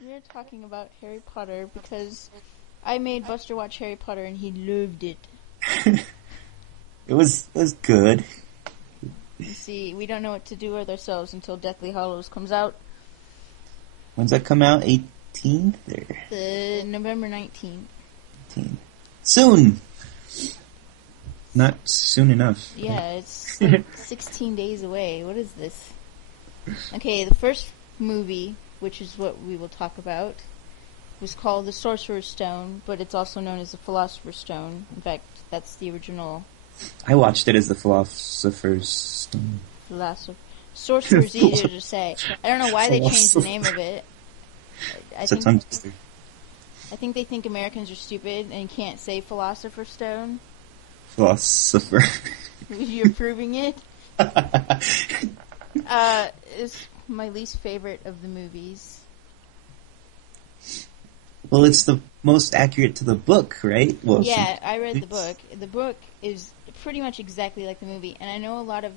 We're talking about Harry Potter because I made Buster watch Harry Potter and he loved it. It was good. You see, we don't know what to do with ourselves until Deathly Hallows comes out. When's that come out? 18th? November 19th. 18. Soon! Not soon enough. Yeah, it's like 16 days away. What is this? Okay, the first movie, which is what we will talk about, was called The Sorcerer's Stone, but it's also known as the Philosopher's Stone. In fact, that's the original. I watched it as the Philosopher's Stone. Sorcerer's easier to say. I don't know why they changed the name of it. I think they think Americans are stupid and can't say Philosopher's Stone. Philosopher. You're proving it. It's my least favorite of the movies. Well, it's the most accurate to the book, right? Well, yeah, I read the book. The book is pretty much exactly like the movie, and I know a lot of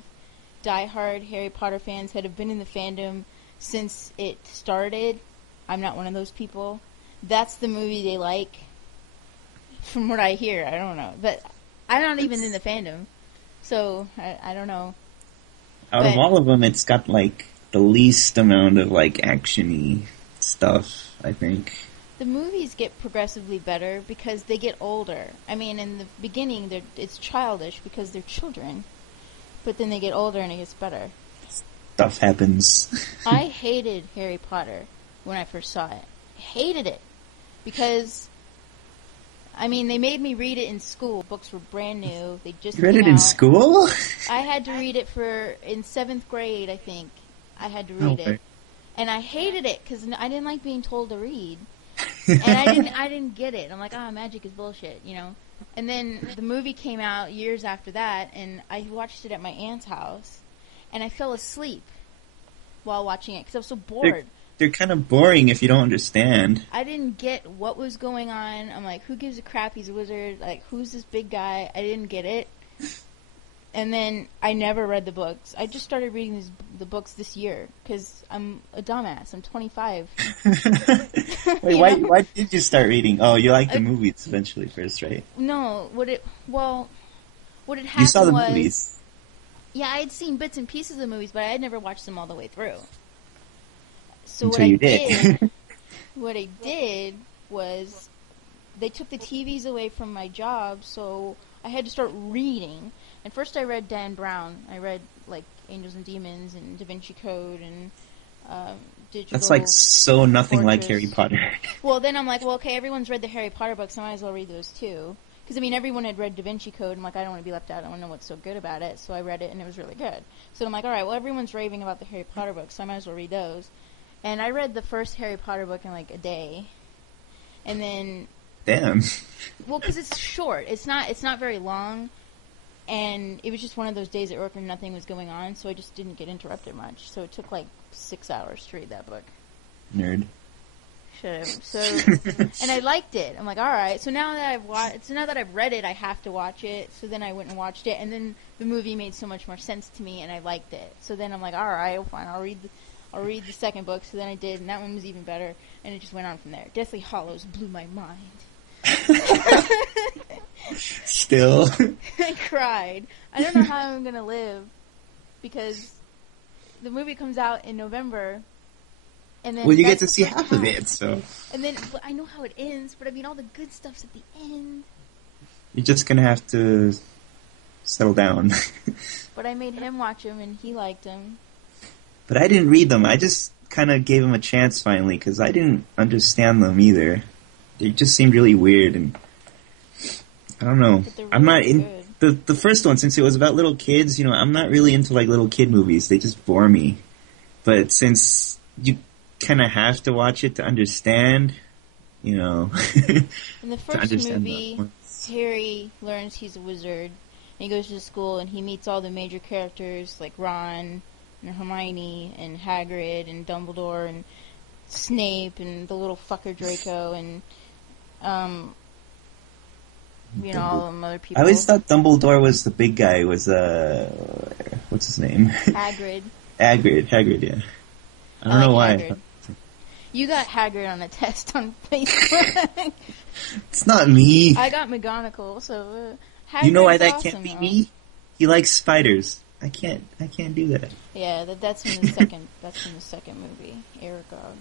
diehard Harry Potter fans that have been in the fandom since it started. I'm not one of those people. That's the movie they like, from what I hear. I don't know, but I'm not even in the fandom, so I don't know. Out of all of them, it's got, like, the least amount of, like, action-y stuff, I think. The movies get progressively better because they get older. I mean, in the beginning, it's childish because they're children, but then they get older and it gets better. Stuff happens. I hated Harry Potter when I first saw it. I hated it because, I mean, they made me read it in school. Books were brand new. They just You read came it in out. school? I had to read it in 7th grade, I think. I had to read it. And I hated it because I didn't like being told to read. And I didn't get it. I'm like, magic is bullshit, you know? And then the movie came out years after that, and I watched it at my aunt's house, and I fell asleep while watching it because I was so bored. They're kind of boring if you don't understand. I didn't get what was going on. I'm like, who gives a crap? He's a wizard. Like, who's this big guy? I didn't get it. And then I never read the books. I just started reading the books this year because I'm a dumbass. I'm 25. Wait, why did you start reading? Oh, you liked the movies eventually first, right? No, what had happened You saw the was, movies. Yeah, I had seen bits and pieces of the movies, but I had never watched them all the way through. So Until you did. What I did was they took the TVs away from my job, so I had to start reading. And first I read Dan Brown. I read, like, Angels and Demons and Da Vinci Code and Digital That's, like, so nothing Fortress. like Harry Potter. Well, then I'm like, well, okay, everyone's read the Harry Potter books, so I might as well read those too. Because, I mean, everyone had read Da Vinci Code. I'm like, I don't want to be left out. I don't know what's so good about it. So I read it, and it was really good. So I'm like, all right, well, everyone's raving about the Harry Potter books, so I might as well read those. And I read the first Harry Potter book in, like, a day. And then... Damn. Well, because it's short. It's not very long. And it was just one of those days at work when nothing was going on, so I just didn't get interrupted much. So it took, like, 6 hours to read that book. Nerd. Should have. So, and I liked it. I'm like, all right. So now that I've read it, I have to watch it. So then I went and watched it, and then the movie made so much more sense to me, and I liked it. So then I'm like, all right, fine. I'll read the second book. So then I did, and that one was even better, and it just went on from there. Deathly Hallows blew my mind. Still. I cried. I don't know how I'm gonna live because the movie comes out in November. And then well, you get to see half of it, so. And then, but I know how it ends, but I mean, all the good stuff's at the end. You're just gonna have to settle down. But I made him watch them, and he liked them. But I didn't read them. I just kind of gave them a chance finally, because I didn't understand them either. They just seemed really weird, and I don't know. Really I'm not in good. the first one, since it was about little kids. You know, I'm not really into like little kid movies. They just bore me. But since you kind of have to watch it to understand, you know. In the first movie, Harry learns he's a wizard, and he goes to school, and he meets all the major characters like Ron and Hermione and Hagrid and Dumbledore and Snape and the little fucker Draco and you know, all them other people. I always thought Dumbledore was the big guy. Was what's his name? Hagrid. Hagrid, yeah. I don't know why. Hagrid. You got Haggard on a test on Facebook. It's not me. I got McGonagall, so You know why Hagrid's that awesome, can't be though. me? He likes spiders. I can't do that. Yeah, that's in the second. That's in the second movie, Aragog.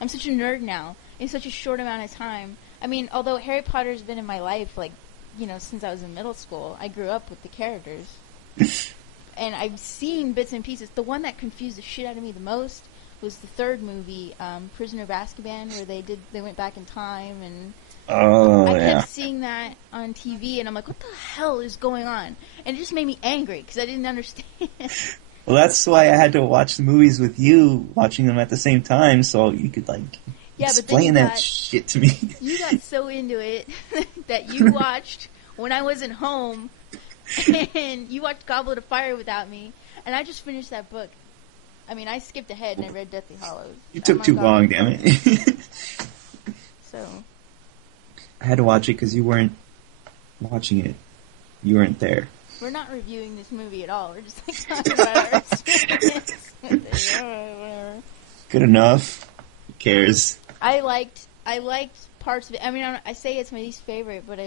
I'm such a nerd now in such a short amount of time. I mean, although Harry Potter's been in my life, like, you know, since I was in middle school, I grew up with the characters, and I've seen bits and pieces. The one that confused the shit out of me the most was the third movie, Prisoner of Azkaban, where they went back in time, and I kept seeing that on TV, and I'm like, what the hell is going on? And it just made me angry because I didn't understand. Well, that's why I had to watch the movies with you, watching them at the same time, so you could, like, explain that shit to me. You got so into it that you watched when I wasn't home, and you watched Goblet of Fire without me, and I just finished that book. I mean, I skipped ahead and I read Deathly Hallows. You took too long, damn it. So I had to watch it because you weren't watching it. You weren't there. we're not reviewing this movie at all. We're just like talking about our experience. Whatever. Good enough. Who cares? I liked parts of it. I mean, I say it's my least favorite, but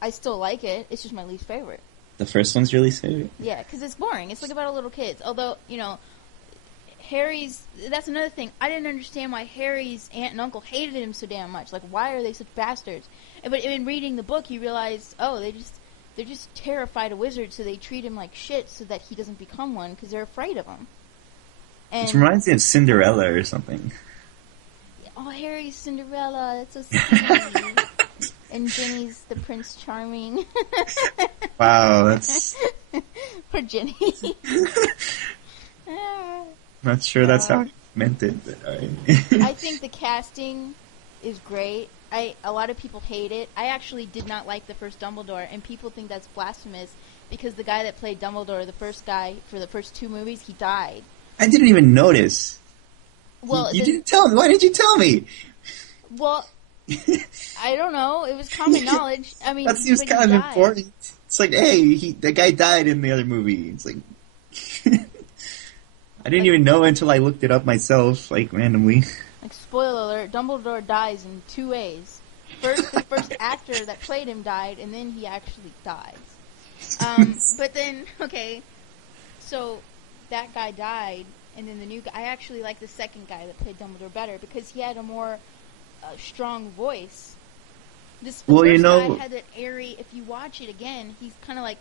I still like it. It's just my least favorite. The first one's your least favorite? Yeah, because it's boring. It's like about a little kids. Although, you know, that's another thing. I didn't understand why Harry's aunt and uncle hated him so damn much. Like, why are they such bastards? But in reading the book, you realize, they're just terrified of wizards, so they treat him like shit so that he doesn't become one because they're afraid of him. And, Which reminds me of Cinderella or something. Oh, Harry's Cinderella. That's so sweet. And Ginny's the Prince Charming. Wow, that's... Poor Ginny. Not sure that's how I meant it, but alright. I think the casting is great. A lot of people hate it. I actually did not like the first Dumbledore, and people think that's blasphemous because the guy that played Dumbledore, the first guy for the first two movies, he died. I didn't even notice. Well, you didn't tell me. Why did you tell me? Well, I don't know. It was common knowledge. I mean, that seems kind of important. It's like, hey, the guy died in the other movie. It's like, I didn't even know until I looked it up myself, like randomly. Like, spoiler alert: Dumbledore dies in two ways. First, the first actor that played him died, and then he actually dies. But then, okay, so that guy died, and then the new guy. I actually like the second guy that played Dumbledore better because he had a more strong voice. The first guy had that airy. If you watch it again, he's kind of like,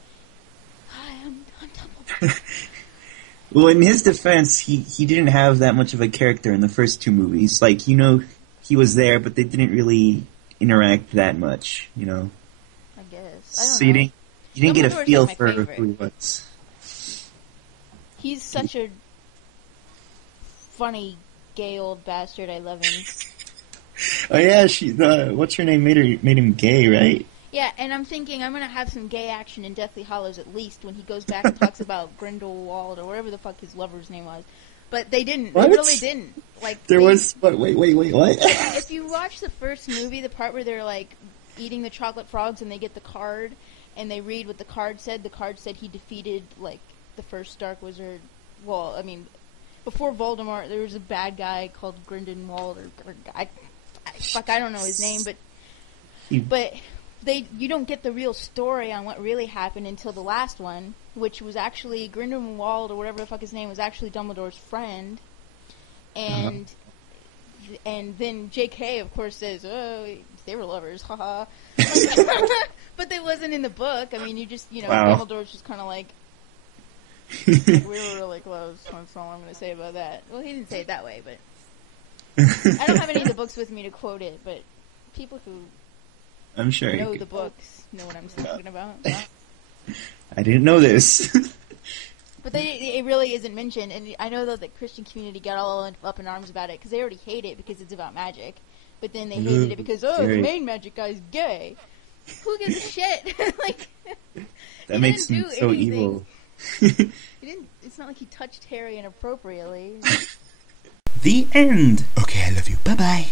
"Hi, I'm Dumbledore." Well, in his defense, he didn't have that much of a character in the first two movies. Like, you know, he was there, but they didn't really interact that much, you know. I guess. I don't so know. you didn't get a feel for who he was. He's such a funny, gay old bastard. I love him. Oh yeah, what's her name made him gay, right? Yeah, and I'm thinking I'm gonna have some gay action in Deathly Hallows at least when he goes back and talks about Grindelwald or whatever the fuck his lover's name was. But they didn't. What? They really didn't. Like was. But wait, what? If you watch the first movie, the part where they're like eating the chocolate frogs and they get the card and they read what the card said he defeated like the first Dark Wizard. Well, I mean, before Voldemort, there was a bad guy called Grindelwald or I don't know his name, but you don't get the real story on what really happened until the last one, which was actually Grindelwald or whatever the fuck his name was actually Dumbledore's friend, and then J.K. of course says, "Oh, they were lovers, haha," but that wasn't in the book. I mean, you just Dumbledore's just kind of like we were really close. That's all I'm going to say about that. Well, he didn't say it that way, but I don't have any of the books with me to quote it, but people who I'm sure know the books know what I'm talking about. I didn't know this. But it really isn't mentioned, and I know that the Christian community got all up in arms about it because they already hate it because it's about magic, but then they hated it because the main magic guy's gay. Who gives a shit? Like that makes him so evil. It's not like he touched Harry inappropriately. The end. Okay, I love you. Bye-bye.